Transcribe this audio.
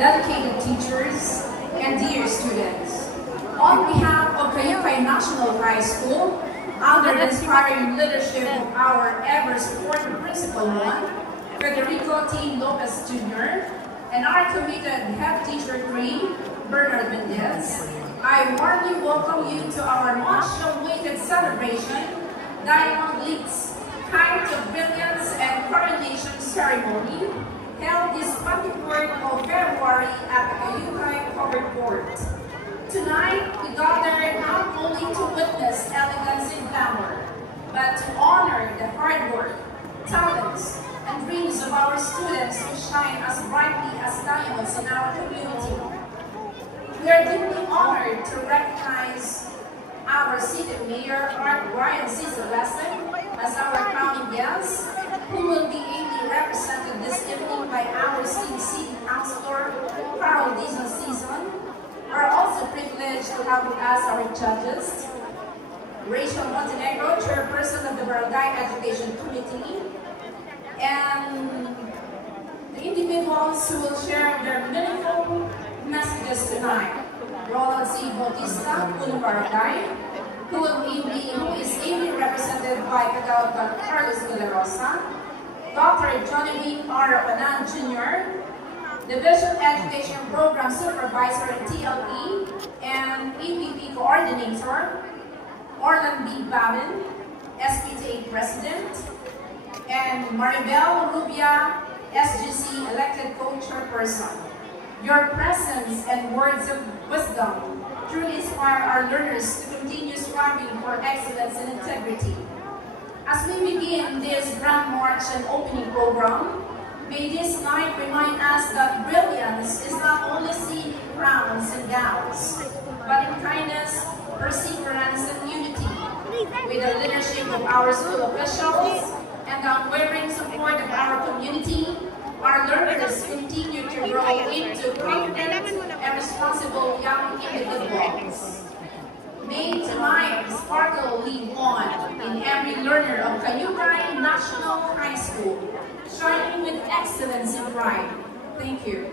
dedicated teachers, and dear students. On behalf of Cayucay National High School, under the inspiring leadership of our ever-supporting Principal 1, Federico T. Lopez Jr., and our committed Head Teacher 3, Bernard Mendez, I warmly welcome you to our much-awaited celebration, Diamond League's Kind of Brilliance and Coronation Ceremony, held this 24th of February at the Cayucay Covered Court. Tonight, we gather not only to witness elegance and glamour, but to honor the hard work, talents, and dreams of our students who shine as brightly as diamonds in our community. We are deeply honored to recognize our City Mayor, Art Ryan C. Celeste, as our crowning guest, who will be ably represented this evening by our esteemed City Councilor, Carol Dizon Season. We're also privileged to have with us our judges, Rachel Montenegro, Chairperson of the Barangay Education Committee, and the individuals who will share their meaningful messages tonight. Roland C. Bautista, Punong Barangay, who is ably represented by Tagalog Carlos De La Rosa, Dr. Johnny B. R. Rapanan Jr., Division Education Program Supervisor at TLE, and EPP Coordinator, Orland B. Babin, SPTA President, and Maribel Rubia, SGC Elected Co-Chairperson. Your presence and words of wisdom truly inspire our learners to continue striving for excellence and integrity. As we begin this Grand March and opening program, may this night remind us that brilliance is not only seen in crowns and gowns, but in kindness, perseverance, and unity. With the leadership of our school officials and the unwavering support of our community, our learners continue to grow into confident and responsible young individuals. May tonight sparkle live on in every learner of Cayucay National High School, shining with excellence and pride. Thank you.